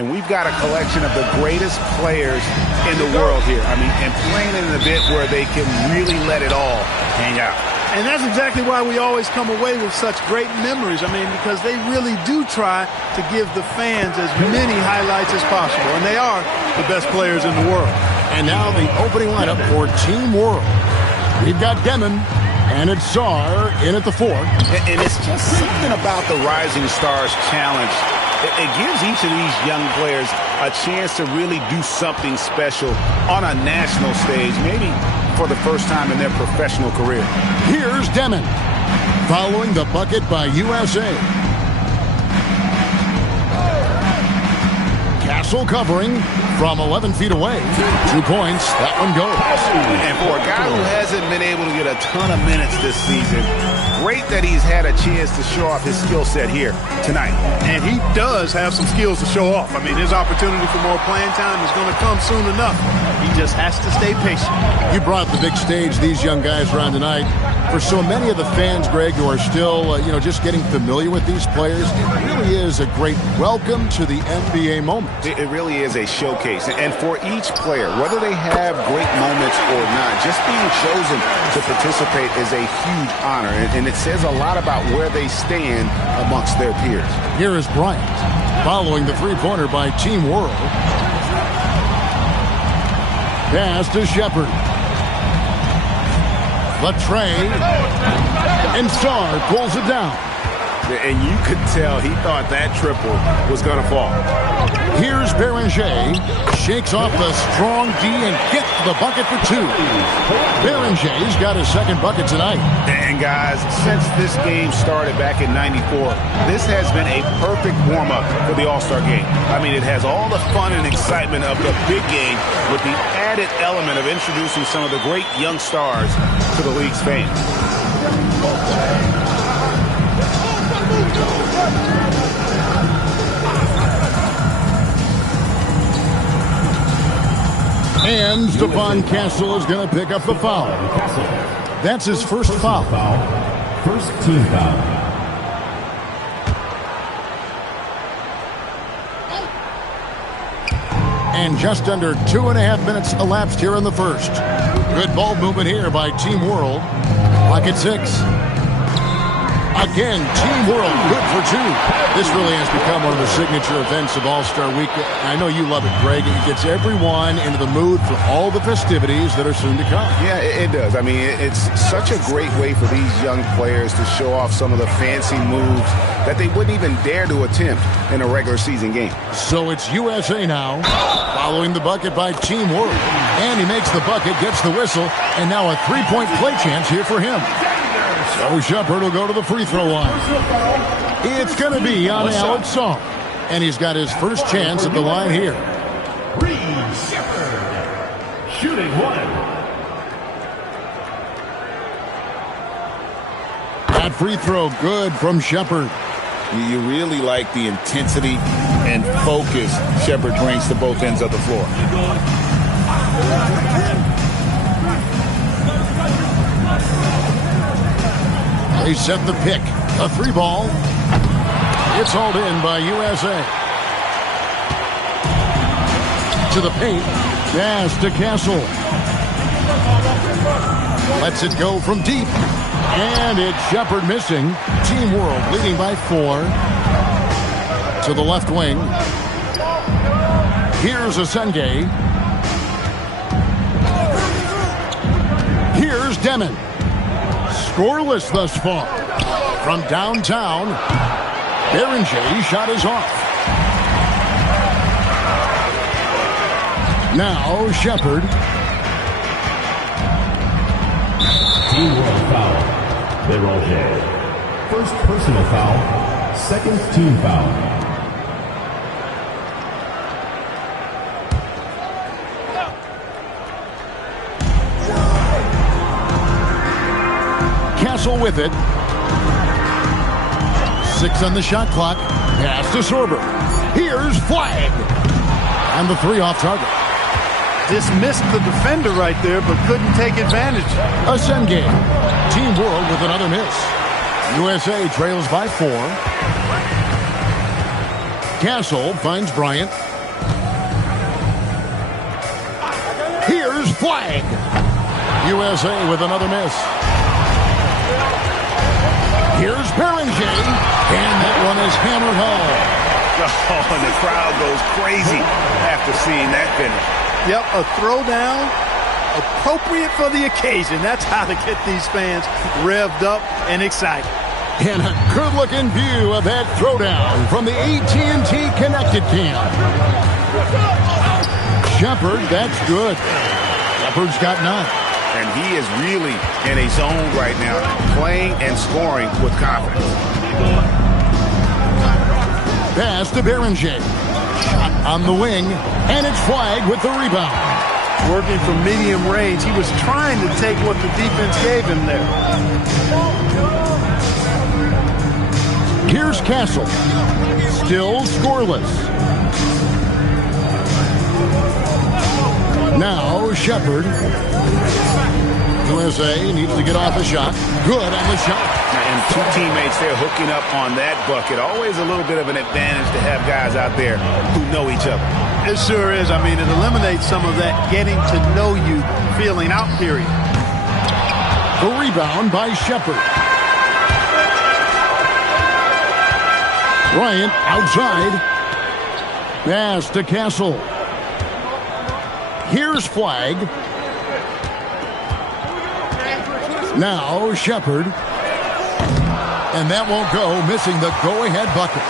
And we've got a collection of the greatest players in the world here. I mean, and playing in an event where they can really let it all hang out. And that's exactly why we always come away with such great memories. I mean, because they really do try to give the fans as many highlights as possible. And they are the best players in the world. And now the opening lineup for Team World. We've got Demon, and it's Czar in at the 4. And it's just something about the Rising Stars Challenge. It gives each of these young players a chance to really do something special on a national stage, maybe for the first time in their professional career. Here's Demon, following the bucket by USA. Castle covering from 11 feet away. 2 points. That one goes. And for a guy who hasn't been able to get a ton of minutes this season, great that he's had a chance to show off his skill set here tonight. And he does have some skills to show off. I mean, his opportunity for more playing time is going to come soon enough. He just has to stay patient. You brought the big stage these young guys around tonight. For so many of the fans, Greg, who are still, just getting familiar with these players, it really is a great welcome to the NBA moment. It really is a showcase. And for each player, whether they have great moments or not, just being chosen to participate is a huge honor. And it says a lot about where they stand amongst their peers. Here is Bryant, following the three-pointer by Team World. Pass to Shepard. Latre, and Czar pulls it down. And you could tell he thought that triple was going to fall. Here's Beringer, shakes off the strong D and gets the bucket for 2. Berenger's got his second bucket tonight. And guys, since this game started back in '94, this has been a perfect warm-up for the All-Star game. I mean, it has all the fun and excitement of the big game with the added element of introducing some of the great young stars to the league's fans. And Stephon Castle is going to pick up the foul. That's his first foul. First team foul. And just under 2.5 minutes elapsed here in the first. Good ball movement here by Team World. Clock at 6. Again, Team World good for 2. This really has become one of the signature events of All-Star Week. I know you love it, Greg. It gets everyone into the mood for all the festivities that are soon to come. Yeah, it does. I mean, it's such a great way for these young players to show off some of the fancy moves that they wouldn't even dare to attempt in a regular season game. So it's USA now, following the bucket by Team World. And he makes the bucket, gets the whistle, and now a three-point play chance here for him. So Shepard will go to the free throw line. It's going to be on Alex Song. And he's got his first chance at the line here. Reed Shepard, shooting 1. That free throw good from Shepard. You really like the intensity and focus Shepard brings to both ends of the floor. They set the pick. A 3-ball. It's hauled in by USA. To the paint. Pass to Castle. Lets it go from deep. And it's Shepard missing. Team World leading by 4. To the left wing. Here's Asenge. Here's Demon. Scoreless thus far. From downtown, Berenger's shot is off. Now Shepard. Team World foul. Beringer. First personal foul. Second team foul. Castle with it. 6 on the shot clock. Pass to Sorber. Here's Flag. And the 3 off target. Dismissed the defender right there, but couldn't take advantage. Asenge. Team World with another miss. USA trails by 4. Castle finds Bryant. flag. USA with another miss. Here's Beringer, and that one is hammered home. Oh, and the crowd goes crazy after seeing that finish. Yep, a throwdown appropriate for the occasion. That's how to get these fans revved up and excited. And a good-looking view of that throwdown from the AT&T Connected Cam. Shepard, that's good. Shepard's got none. And he is really in a zone right now, playing and scoring with confidence. Pass to Beringer. Shot on the wing, and it's flagged with the rebound. Working from medium range, he was trying to take what the defense gave him there. Here's Castle. Still scoreless. Now Shepard. USA needs to get off a shot. Good on the shot. And two teammates there hooking up on that bucket. Always a little bit of an advantage to have guys out there who know each other. It sure is. I mean, it eliminates some of that getting to know you feeling out period. The rebound by Shepard. Bryant outside. Pass to Castle. Here's flag. Now Shepard. And that won't go, missing the go-ahead bucket.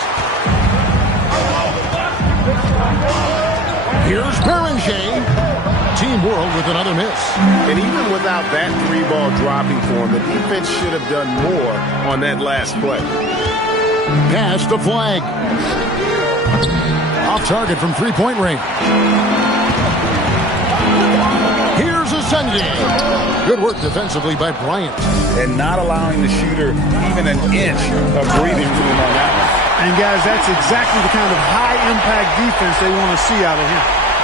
Here's Beringer. Team World with another miss. And even without that three ball dropping for him, the defense should have done more on that last play. Pass to flag. Off target from three-point range. Here's a Sunday. Good work defensively by Bryant. And not allowing the shooter even an inch of breathing room on that one. And guys, that's exactly the kind of high-impact defense they want to see out of him.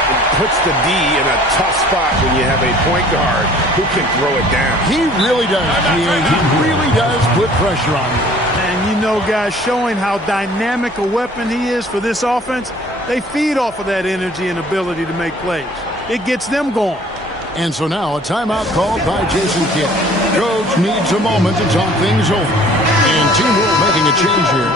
It puts the D in a tough spot when you have a point guard who can throw it down. He really does, He really does put pressure on him. And you know, guys, showing how dynamic a weapon he is for this offense, they feed off of that energy and ability to make plays. It gets them going. And so now a timeout called by Jason Kidd. Coach needs a moment to talk things over. And Team World making a change here.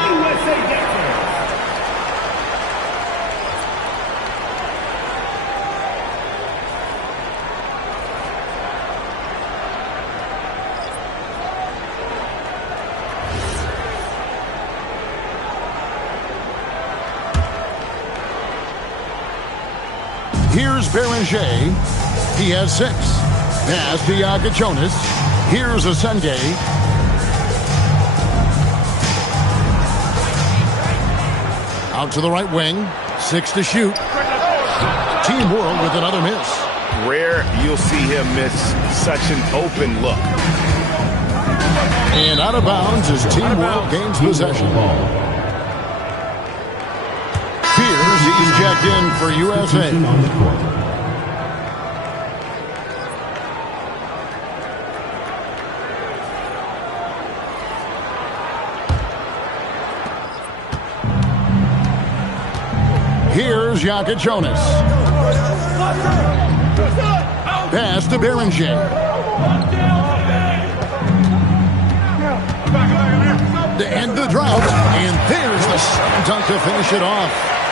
Here's Beringer. He has 6. Pass to Jonas. Here's a Sunday. Out to the right wing. 6 to shoot. Team World with another miss. Rare you'll see him miss such an open look. And out of bounds as Team World gains possession. Fears he's checked in for USA. Here's Jonas. Pass to Beringer. To end the drought. And there's the slam dunk to finish it off.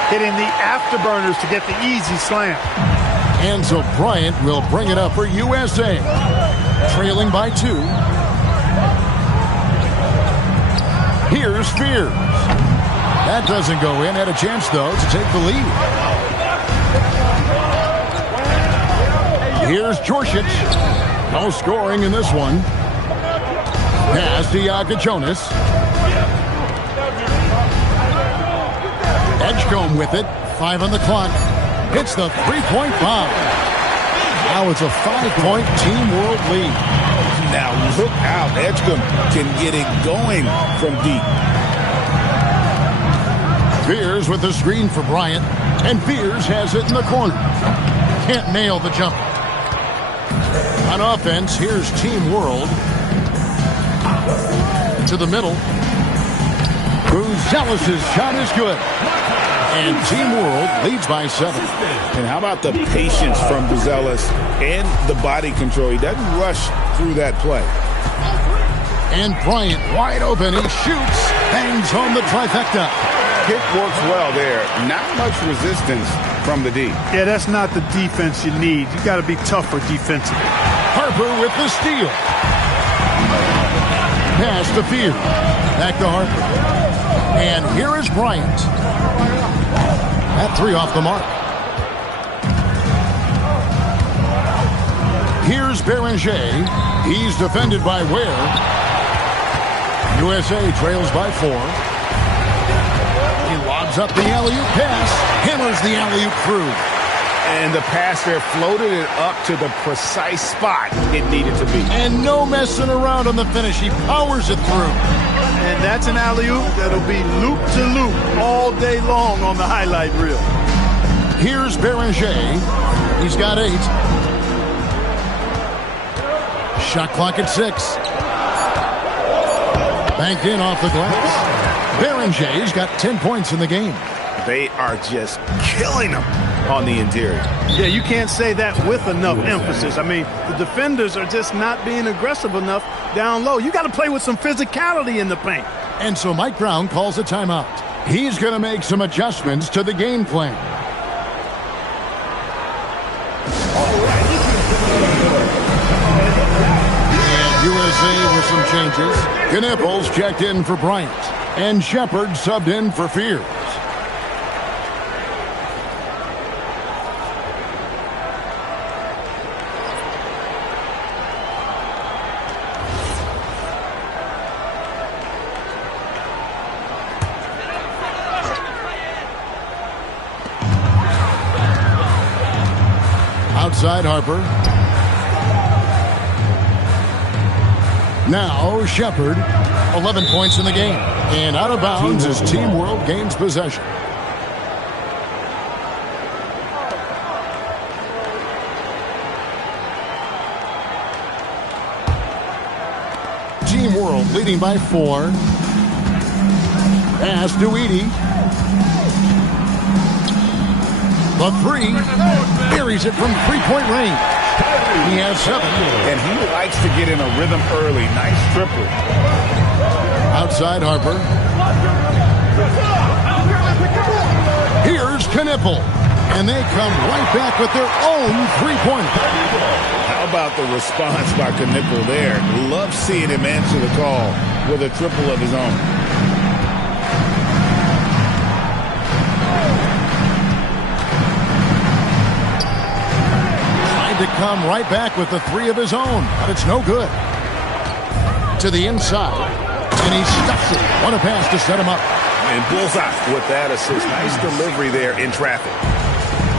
Hitting the afterburners to get the easy slam. And so Bryant will bring it up for USA. Trailing by 2. Here's Fears. That doesn't go in. Had a chance, though, to take the lead. Here's Jorsic. No scoring in this one. Pass to Jonas. Edgecombe with it. 5 on the clock. Hits the three-point bomb. Now it's a 5-point Team World lead. Now look out. Edgecombe can get it going from deep. Fears with the screen for Bryant. And Fears has it in the corner. Can't nail the jumper. On offense, here's Team World. To the middle. Gonzalez's shot is good. And Team World leads by 7. And how about the patience from Buzelis and the body control? He doesn't rush through that play. And Bryant wide open. He shoots, bangs home the trifecta. Kick works well there. Not much resistance from the D. Yeah, that's not the defense you need. You got to be tougher defensively. Harper with the steal. Pass to Fear. Back to Harper. And here is Bryant. That three off the mark. Here's Beringer. He's defended by Ware. USA trails by 4. He lobs up the alley-oop pass. Hammers the alley-oop through. And the pass there floated it up to the precise spot it needed to be. And no messing around on the finish. He powers it through. And that's an alley-oop that'll be loop-to-loop all day long on the highlight reel. Here's Beringer. He's got 8. Shot clock at 6. Banked in off the glass. Berenger's got 10 points in the game. They are just killing them on the interior. Yeah, you can't say that with enough emphasis. I mean, the defenders are just not being aggressive enough down low. You got to play with some physicality in the paint. And so Mike Brown calls a timeout. He's going to make some adjustments to the game plan. And USA with some changes. Knipples checked in for Bryant. And Shepard subbed in for Fears. Outside Harper. Now Shepard, 11 points in the game. And out of bounds as Team World gains possession. Team World leading by 4. Pass to Edey. The 3, buries it from three-point range. He has 7. And he likes to get in a rhythm early. Nice triple. Outside Harper. Here's Knippel. And they come right back with their own three-pointer. How about the response by Knippel there? Love seeing him answer the call with a triple of his own. To come right back with the 3 of his own, but it's no good. To the inside, and he stuffs it. What a pass to set him up. And bullseye with that assist. Nice delivery there in traffic.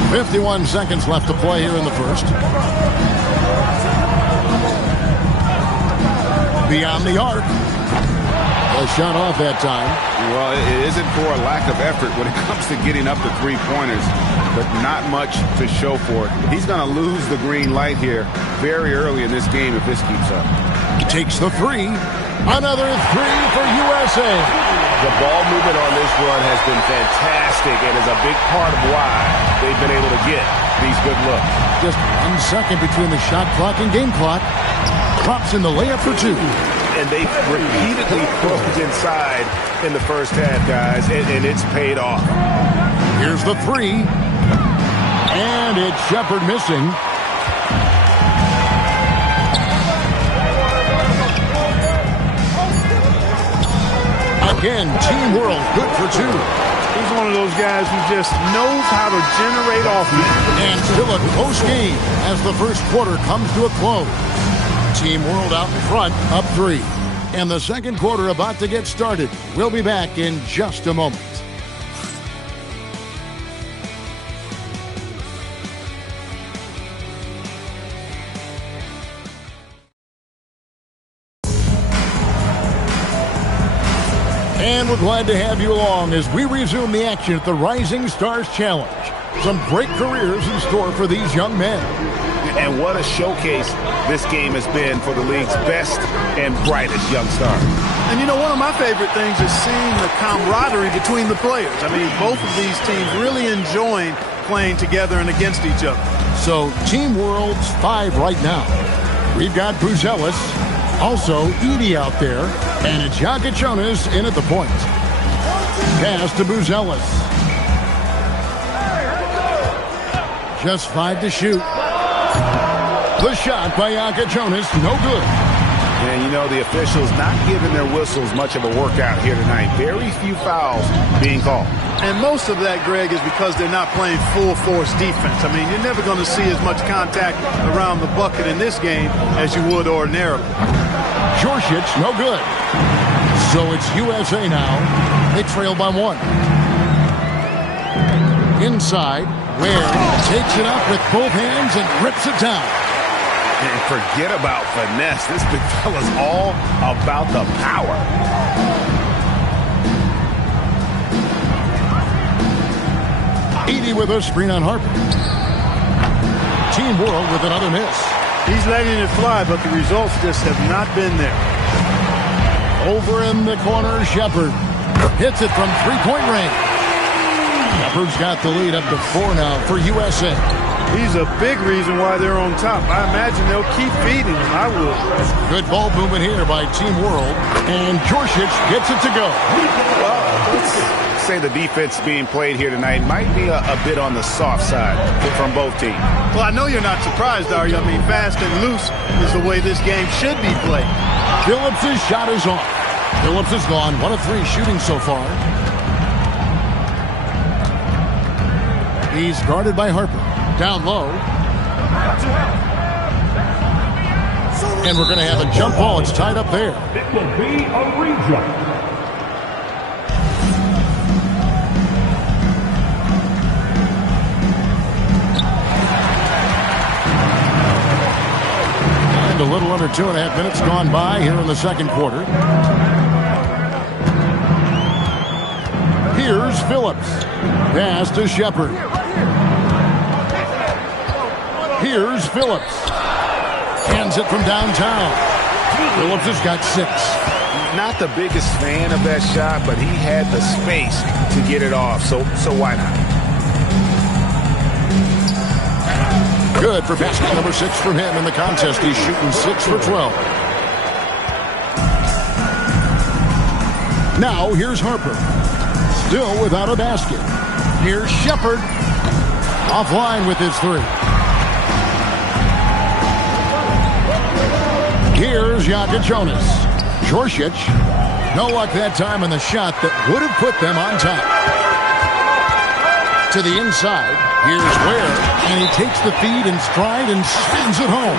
51 seconds left to play here in the first. Beyond the arc. A shot off that time. Well, it isn't for a lack of effort when it comes to getting up to three-pointers, but not much to show for it. He's going to lose the green light here very early in this game if this keeps up. Takes the 3. Another 3 for USA. The ball movement on this run has been fantastic and is a big part of why they've been able to get these good looks. Just 1 second between the shot clock and game clock. Drops in the layup for 2. And they repeatedly closed inside in the first half, guys, and it's paid off. Here's the 3. And it's Shepard missing. Again, Team World good for 2. He's one of those guys who just knows how to generate offense. And still a close game as the first quarter comes to a close. Team World out in front, up 3. And the second quarter about to get started. We'll be back in just a moment. And we're glad to have you along as we resume the action at the Rising Stars Challenge. Some great careers in store for these young men. And what a showcase this game has been for the league's best and brightest young stars. And you know, one of my favorite things is seeing the camaraderie between the players. I mean, both of these teams really enjoying playing together and against each other. So Team World's 5 right now. We've got Buzelis, also Edey out there, and it's Yakachonis in at the point. Pass to Buzelis. Just 5 to shoot. The shot by Yakachonis, no good. And you know, the officials not giving their whistles much of a workout here tonight. Very few fouls being called. And most of that, Greg, is because they're not playing full-force defense. I mean, you're never going to see as much contact around the bucket in this game as you would ordinarily. Djorcic, no good. So it's USA now. They trail by 1. Inside, Ware takes it up with both hands and rips it down. And forget about finesse. This big fella's all about the power. Edey with a screen on Harper. Team World with another miss. He's letting it fly, but the results just have not been there. Over in the corner, Shepherd hits it from three-point range. Shepherd's got the lead up to 4 now for USA. He's a big reason why they're on top. I imagine they'll keep feeding him. I would. Good ball movement here by Team World. And Djorcic gets it to go. Well, let's say the defense being played here tonight might be a bit on the soft side from both teams. Well, I know you're not surprised, are you? I mean, fast and loose is the way this game should be played. Phillips' shot is off. Phillips is gone. 1 of 3 shooting so far. He's guarded by Harper. Down low. And we're going to have a jump ball. It's tied up there. It will be a rejump. And a little under 2.5 minutes gone by here in the second quarter. Here's Phillips. Pass to Shepherd. Here's Phillips. Hands it from downtown. Phillips has got 6. Not the biggest fan of that shot, but he had the space to get it off, so why not? Good for basket number 6 from him in the contest. He's shooting 6 for 12. Now here's Harper. Still without a basket. Here's Shepherd. Offline with his 3. Here's Yakachonis. Djorcic. No luck that time on the shot that would have put them on top. To the inside. Here's Ware. And he takes the feed in stride and spins it home.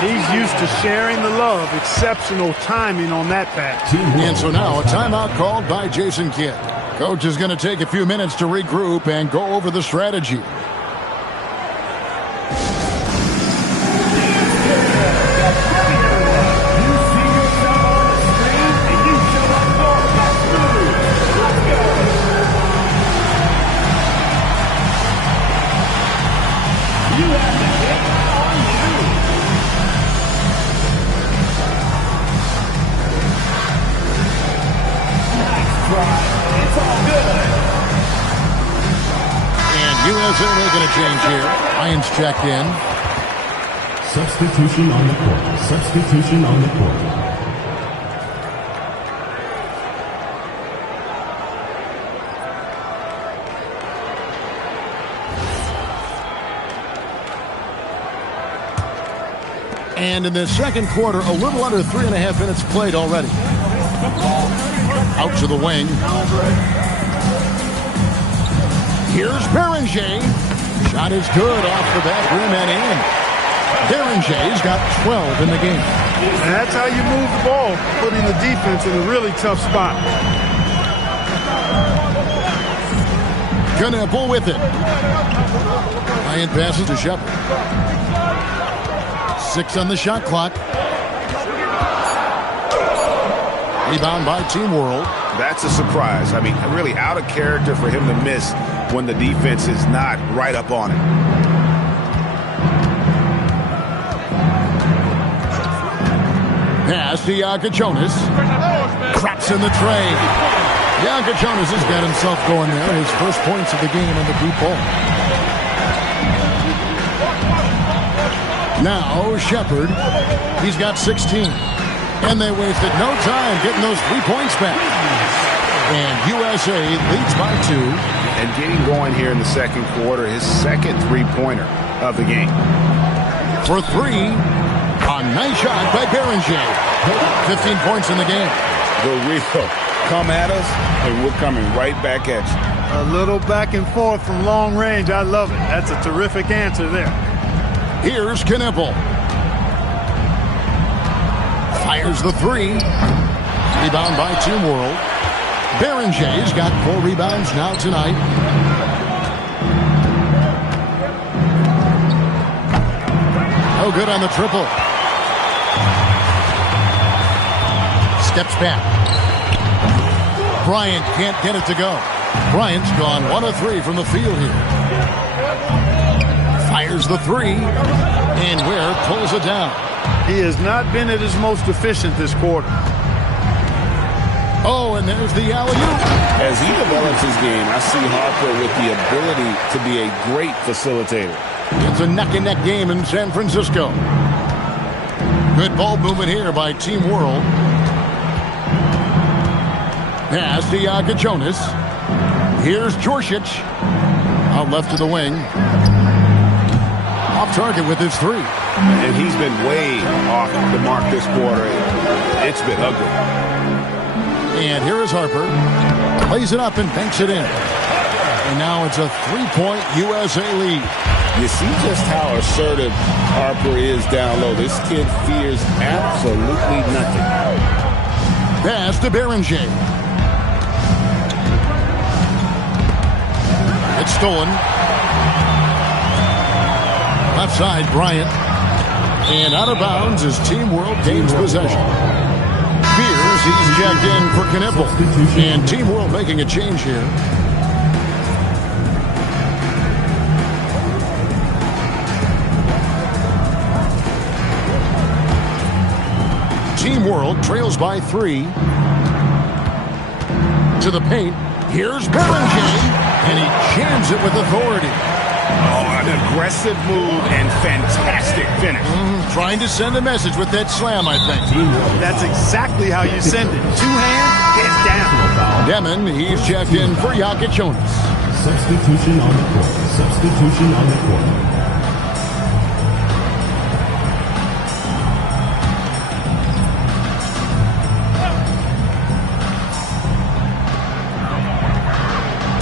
He's used to sharing the love. Exceptional timing on that pass. And so now a timeout called by Jason Kidd. Coach is going to take a few minutes to regroup and go over the strategy. USA making a change here. Lyons checked in. Substitution on the court. Substitution on the court. And in the second quarter, a little under 3.5 minutes played already. Out to the wing. Here's Beringer. Shot is good off the back rim and in. Berenger's got 12 in the game. And that's how you move the ball, putting the defense in a really tough spot. Knueppel with it. Ryan passes to Shepherd. 6 on the shot clock. Rebound by Team World. That's a surprise. I mean, really out of character for him to miss when the defense is not right up on it. Pass to Yakachonis. Craps in the tray. Yakachonis has got himself going there. His first points of the game on the deep ball. Now Shepard. He's got 16. And they wasted no time getting those 3 points back. And USA leads by 2. And getting going here in the second quarter, his second three-pointer of the game. For 3, a nice shot by Beringer. 15 points in the game. The real come at us, and we're coming right back at you. A little back and forth from long range. I love it. That's a terrific answer there. Here's Kneppel. Fires the 3. Rebound by Team World. Berenger's got 4 rebounds now tonight. No good on the triple. Steps back. Bryant can't get it to go. Bryant's gone 1 of 3 from the field here. Fires the 3. And Ware pulls it down. He has not been at his most efficient this quarter. Oh, and there's the alley-oop. As he develops his game, I see Harper with the ability to be a great facilitator. It's a neck-and-neck game in San Francisco. Good ball movement here by Team World. Pass to Jonas. Here's Djorcic. Out left to the wing. Off target with his 3. And he's been way off the mark this quarter. It's been ugly. And here is Harper. Plays it up and banks it in. And now it's a 3-point USA lead. You see just how assertive Harper is down low. This kid fears absolutely nothing. Pass to Beringer. It's stolen. Left side, Bryant. And out of bounds as Team World gains possession. Fears he's jacked in for Kneppel. And Team World making a change here. Team World trails by 3. To the paint. Here's Beringer. And he jams it with authority. Oh, an aggressive move and fantastic finish. Trying to send a message with that slam, I think. That's exactly how you send it. 2 hands, get down. Demon, he's checked in for Jonas. Substitution on the court. Substitution on the court.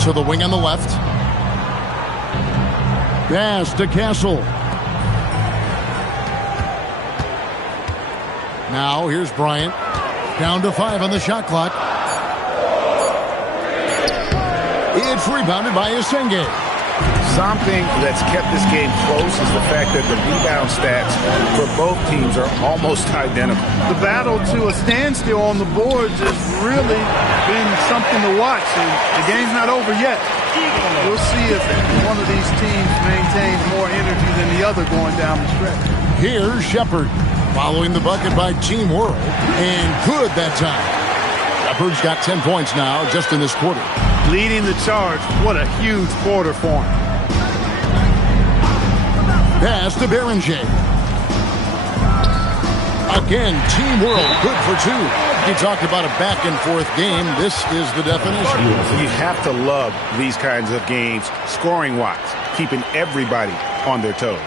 To the wing on the left. Pass to Castle. Now here's Bryant. Down to 5 on the shot clock. It's rebounded by Esenge. Something that's kept this game close is the fact that the rebound stats for both teams are almost identical. The battle to a standstill on the boards has really been something to watch. And the game's not over yet. We'll see if one of these teams maintains more energy than the other going down the stretch. Here's Shepard following the bucket by Team World. And good that time. Shepard's got 10 points now just in this quarter. Leading the charge. What a huge quarter for him. Pass to Beringer. Again, Team World good for 2. You talked about a back-and-forth game. This is the definition. You have to love these kinds of games, scoring-wise, keeping everybody on their toes.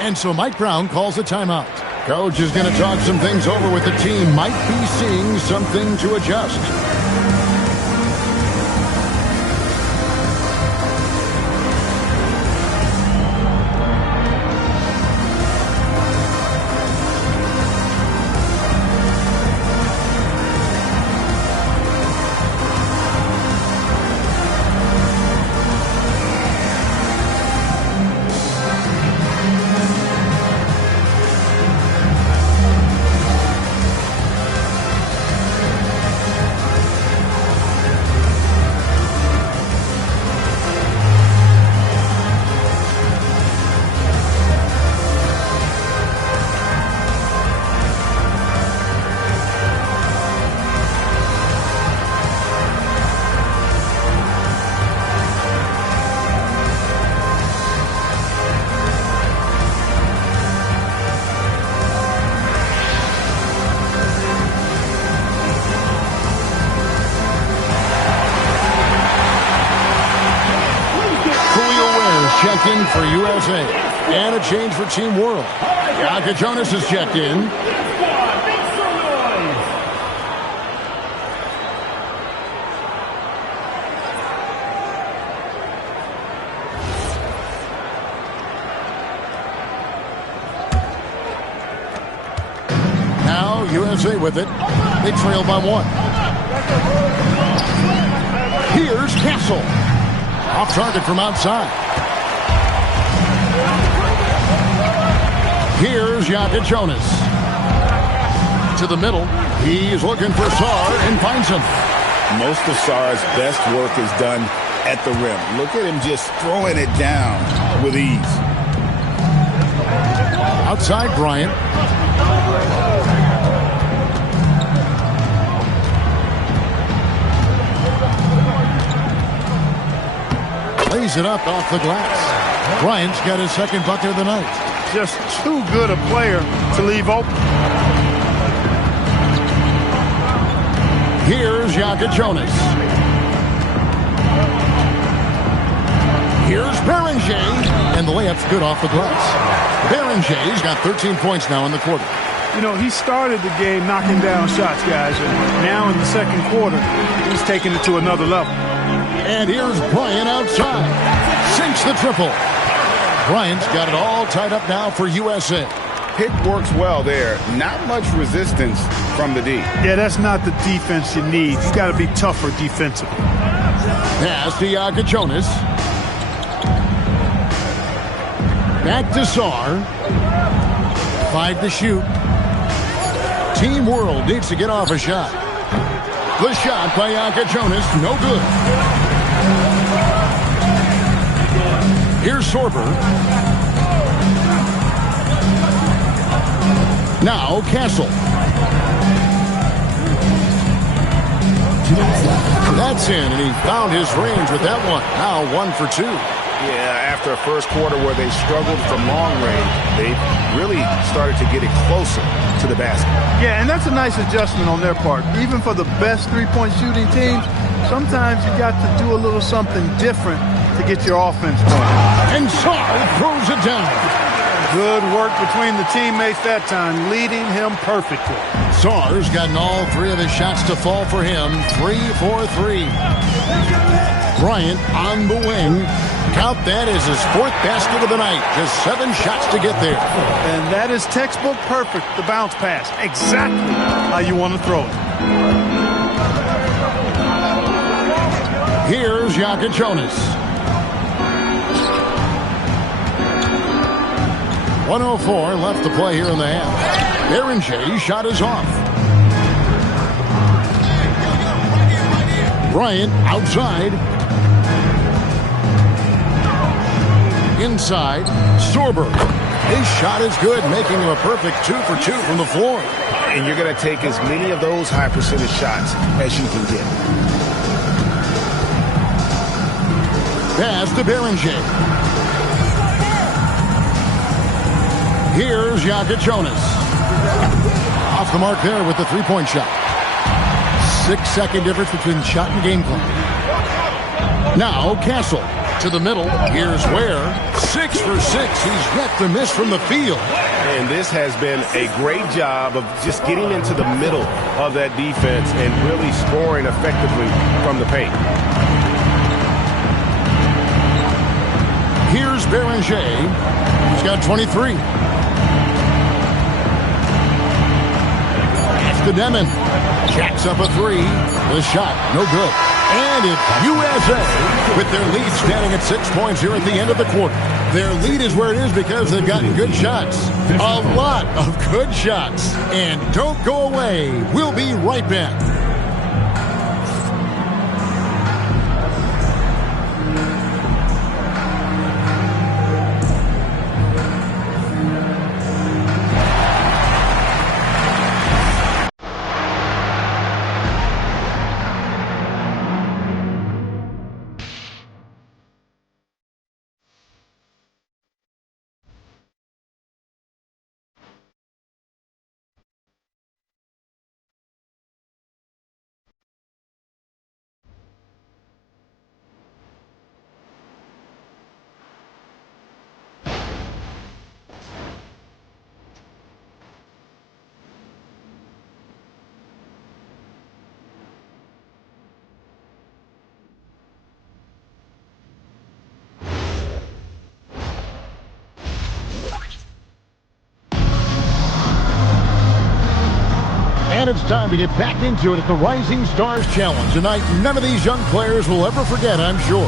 And so Mike Brown calls a timeout. Coach is going to talk some things over with the team. Might be seeing something to adjust. in for USA. And a change for Team World. Yaka Jonas is checked in. Now USA with it. They trail by 1. Here's Castle. Off target from outside. Here's Yaka Jonas. To the middle. He's looking for Sarr and finds him. Most of Sarr's best work is done at the rim. Look at him just throwing it down with ease. Outside Bryant. Lays it up off the glass. Bryant's got his second bucket of the night. Just too good a player to leave open. Here's Yaka Jonas. Here's Beringer. And the layup's good off the glass. Berenger's got 13 points now in the quarter. You know, he started the game knocking down shots, guys. And now in the second quarter, he's taking it to another level. And here's Bryant outside. Sinks the triple. Bryant's got it all tied up now for USA. Pick works well there. Not much resistance from the D. Yeah, that's not the defense you need. You've got to be tougher defensively. Pass to Yaka Jonas. Back to Sarr. 5 to shoot. Team World needs to get off a shot. The shot by Yaka Jonas, no good. Here's Sorber. Now Castle. That's in, and he found his range with that one. Now 1 for 2. Yeah, after a first quarter where they struggled from long range, they really started to get it closer to the basket. Yeah, and that's a nice adjustment on their part. Even for the best three-point shooting teams, sometimes you got to do a little something different to get your offense going. And Sarr throws it down. Good work between the teammates that time, leading him perfectly. Sarr's gotten all 3 of his shots to fall for him. 3 for 3. Bryant on the wing. Count that as his 4th basket of the night. Just 7 shots to get there. And that is textbook perfect, the bounce pass. Exactly how you want to throw it. Here's Yaka Jonas. 1:04 left to play here in the half. Berenger's shot is off. Bryant outside. Inside. Sorber. His shot is good, making him a perfect 2 for 2 from the floor. And you're going to take as many of those high percentage shots as you can get. Pass to Beringer. Here's Yaka Jonas. Off the mark there with the 3-point shot. 6-second difference between shot and game clock. Now Castle to the middle. Here's Ware. 6 for 6. He's yet to miss from the field. And this has been a great job of just getting into the middle of that defense and really scoring effectively from the paint. Here's Beringer. He's got 23. That's to Demon. Jacks up a 3. The shot, no good. And it's USA with their lead standing at 6 points here at the end of the quarter. Their lead is where it is because they've gotten good shots. A lot of good shots. And don't go away. We'll be right back. And it's time to get back into it at the Rising Stars Challenge. Tonight, none of these young players will ever forget, I'm sure.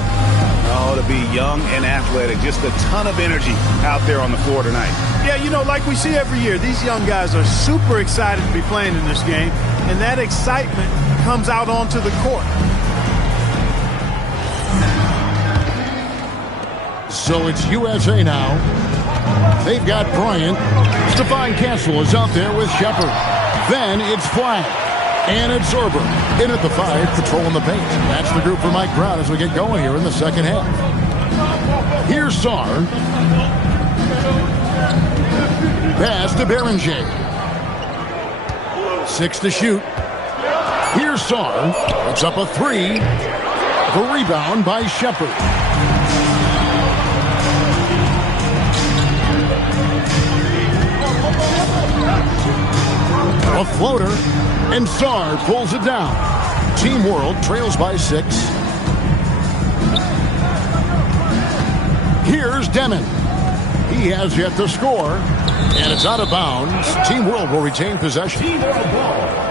Oh, to be young and athletic. Just a ton of energy out there on the floor tonight. Yeah, you know, like we see every year, these young guys are super excited to be playing in this game, and that excitement comes out onto the court. So it's USA now. They've got Bryant. Stephon Castle is out there with Shepard. Then it's Flag. And it's Zorber. In at the 5, patrolling the paint. That's the group for Mike Brown as we get going here in the second half. Here's Sarr. Pass to Beringer. 6 to shoot. Here's Sarr. Puts up a 3. The rebound by Shepard. A floater, and Sarr pulls it down. Team World trails by 6. Here's Demon. He has yet to score, and it's out of bounds. Team World will retain possession. Team World ball.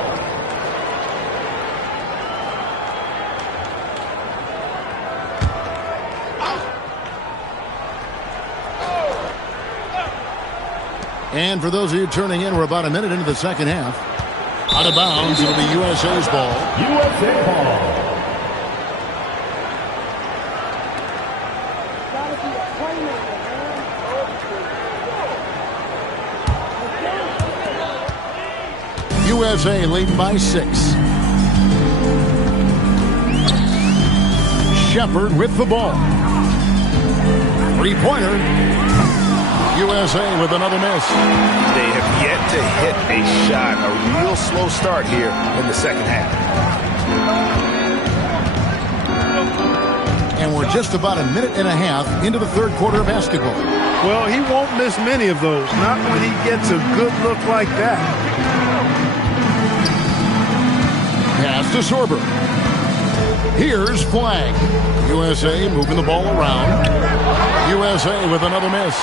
And for those of you turning in, we're about a minute into the second half. Out of bounds, it'll be USA's ball. USA ball. USA leading by 6. Shepard with the ball. 3-pointer. USA with another miss. They have yet to hit a shot. A real slow start here in the second half. And we're just about a minute and a half into the third quarter of basketball. Well, he won't miss many of those. Not when he gets a good look like that. Pass to Zorber. Here's Flag. USA moving the ball around. USA with another miss.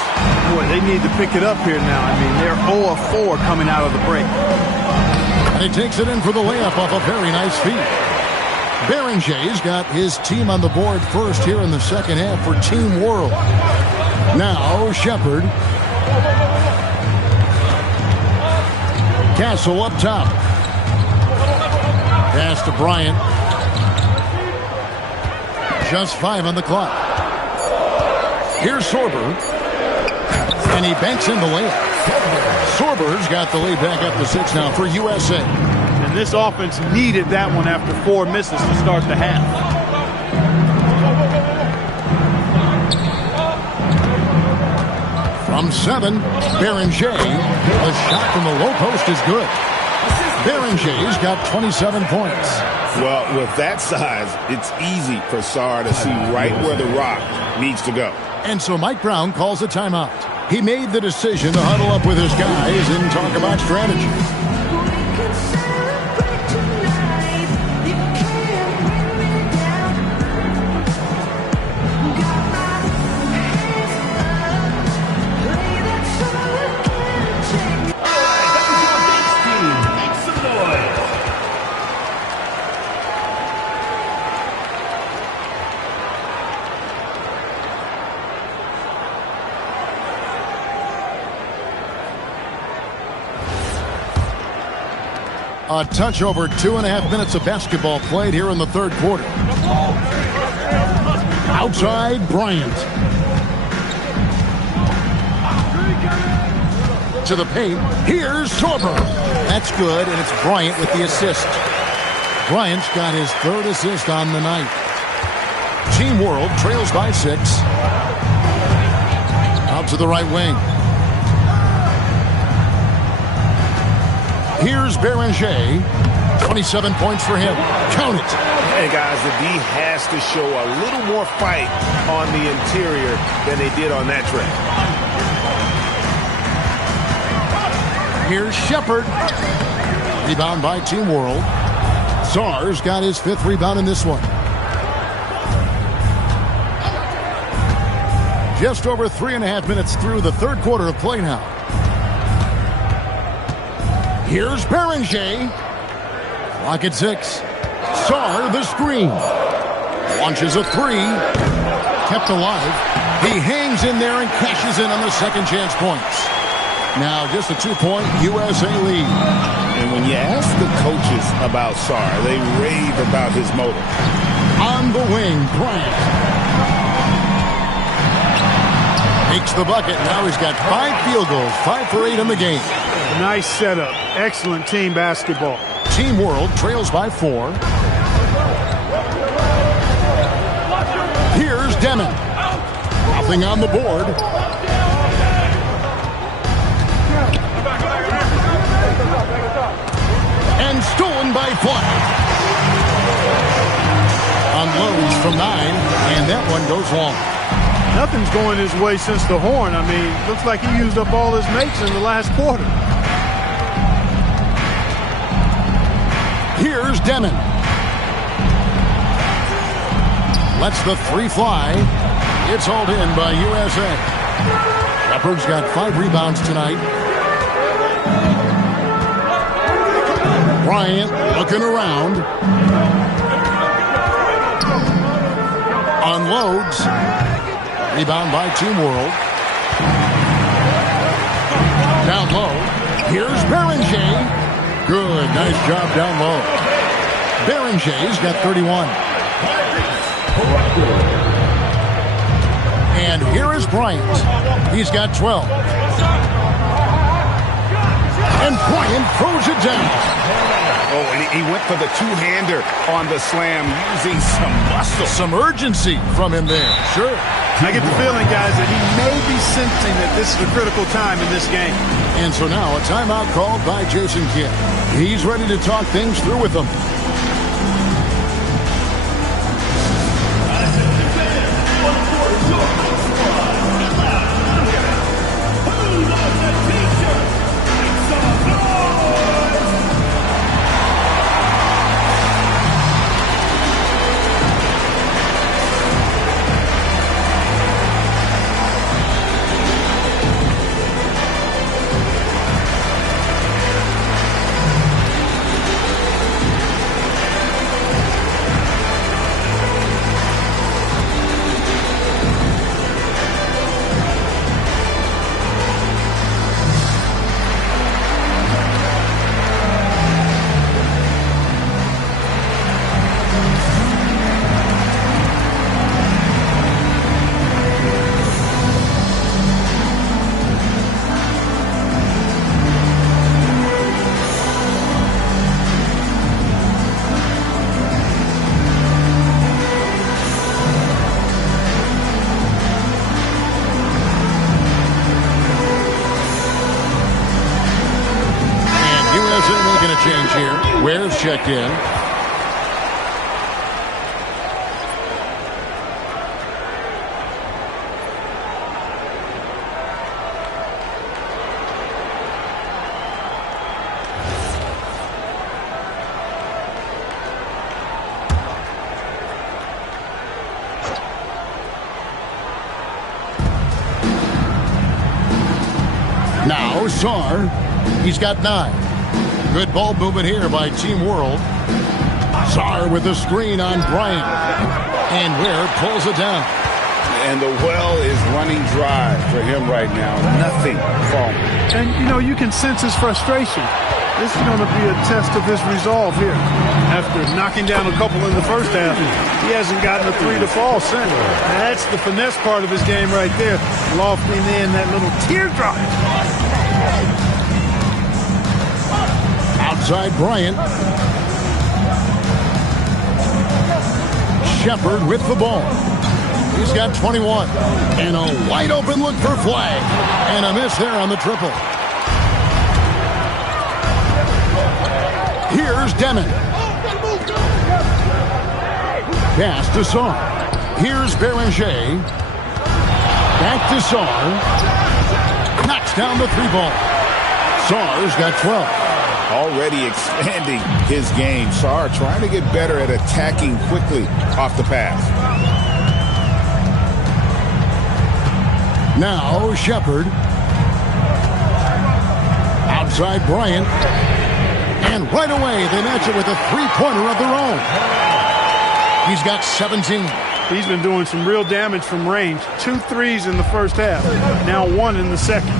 Boy, they need to pick it up here now. I mean, they're 0 of 4 coming out of the break. And he takes it in for the layup off a very nice feed. Berenger's got his team on the board first here in the second half for Team World. Now Shepard. Castle up top. Pass to Bryant. Just 5 on the clock. Here's Zorber. And he banks in the layup. Zorber's got the lead back up to 6 now for USA. And this offense needed that one after 4 misses to start the half. From 7, Beringer. The shot from the low post is good. Berenger's got 27 points. Well, with that size, it's easy for Sarr to see right where the rock needs to go. And so Mike Brown calls a timeout. He made the decision to huddle up with his guys and talk about strategy. A touch over 2.5 minutes of basketball played here in the third quarter. Outside, Bryant. To the paint. Here's Zorber. That's good, and it's Bryant with the assist. Bryant's got his 3rd assist on the night. Team World trails by 6. Out to the right wing. Here's Beringer. 27 points for him. Count it. Hey, guys, the D has to show a little more fight on the interior than they did on that trip. Here's Shepard. Rebound by Team World. Sarr's got his 5th rebound in this one. Just over 3.5 minutes through the third quarter of play now. Here's Beringer. Clock at 6. Sarr the screen. Launches a 3. Kept alive. He hangs in there and cashes in on the second chance points. Now just a 2-point USA lead. And when you ask the coaches about Sarr, they rave about his motor. On the wing, Bryant. Makes the bucket. Now he's got 5 field goals, 5 for 8 in the game. Nice setup. Excellent team basketball. Team World trails by 4. Here's Demon. Nothing on the board. And stolen by Flack. Unloads from 9, and that one goes long. Nothing's going his way since the horn. I mean, looks like he used up all his makes in the last quarter. Here's Demon. Lets the 3 fly. It's hauled in by USA. Shepard's got 5 rebounds tonight. Bryant looking around. Unloads. Rebound by Team World. Down low. Here's Beringer. Good. Nice job down low. Berenger's got 31. And here is Bryant. He's got 12. And Bryant throws it down. Oh, and he went for the two-hander on the slam, using some muscle. Some urgency from him there. Sure. I get the feeling, guys, that he may be sensing that this is a critical time in this game. And so now a timeout called by Jason Kidd. He's ready to talk things through with them. Change here. Ware's checked in. Now Sarr. He's got 9. Good ball movement here by Team World. Sarr with the screen on Bryant. And Ware pulls it down. And the well is running dry for him right now. Nothing falling. And, you know, you can sense his frustration. This is going to be a test of his resolve here. After knocking down a couple in the first half, he hasn't gotten a 3 to fall since. That's the finesse part of his game right there. Lofting in that little teardrop. Outside Bryant. Shepard with the ball. He's got 21. And a wide open look for Flag. And a miss there on the triple. Here's Demon. Pass to Sarr. Here's Beringer. Back to Sarr. Knocks down the 3-ball. Sarr's got 12. Already expanding his game. Sarr trying to get better at attacking quickly off the pass. Now Shepard. Outside Bryant. And right away, they match it with a three-pointer of their own. He's got 17. He's been doing some real damage from range. 2 threes in the first half. Now 1 in the second.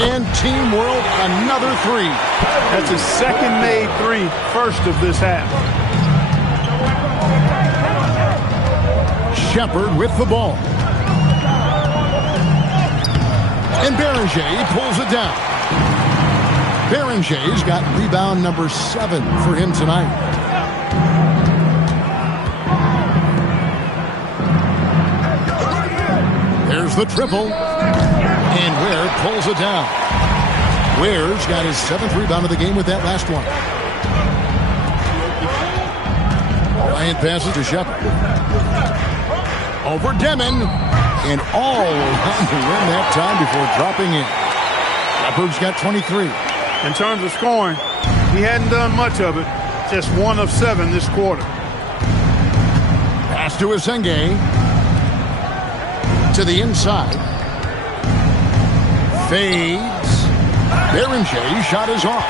And Team World, another 3. That's his second made 3, first of this half. Shepard with the ball. And Beringer pulls it down. Berenger's got rebound number 7 for him tonight. There's the triple. And Ware pulls it down. Ware's got his 7th rebound of the game with that last one. Bryant passes to Shepard. Over Demon. And all around the rim that time before dropping in. Shepard's got 23. In terms of scoring, he hadn't done much of it. Just 1 of 7 this quarter. Pass to Asenge. To the inside. Fades. Beringer shot is off.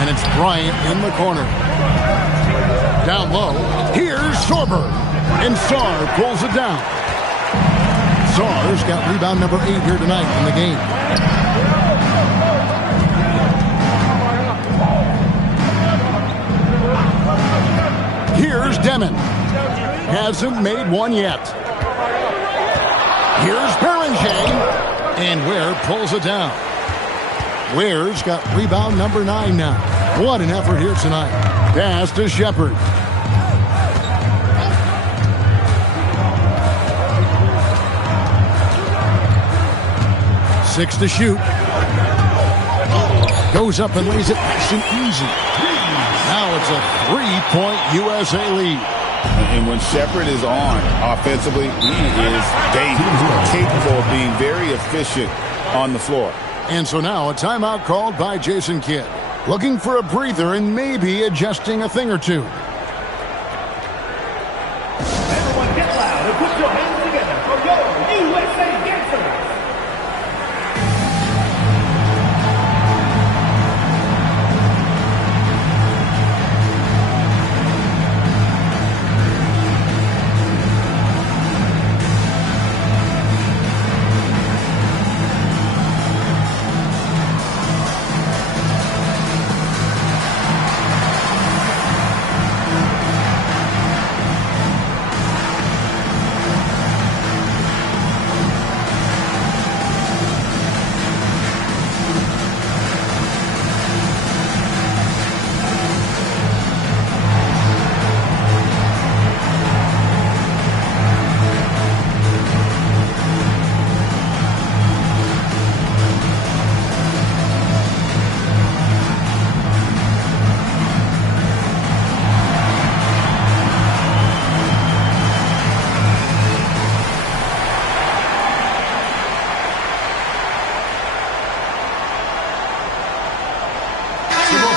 And it's Bryant in the corner. Down low. Here's Sorber. And Sarr pulls it down. Sarr's got rebound number 8 here tonight in the game. Here's Demon. Hasn't made one yet. Here's Beringer. And Ware pulls it down. Ware's got rebound number 9 now. What an effort here tonight. Pass to Shepard. Six to shoot. Goes up and lays it nice and easy. Now it's a 3-point USA lead. And when Shepard is on offensively, he is dangerous, capable of being very efficient on the floor. And so now a timeout called by Jason Kidd. Looking for a breather and maybe adjusting a thing or two. Everyone get loud and put your hands together for your USA Dancers.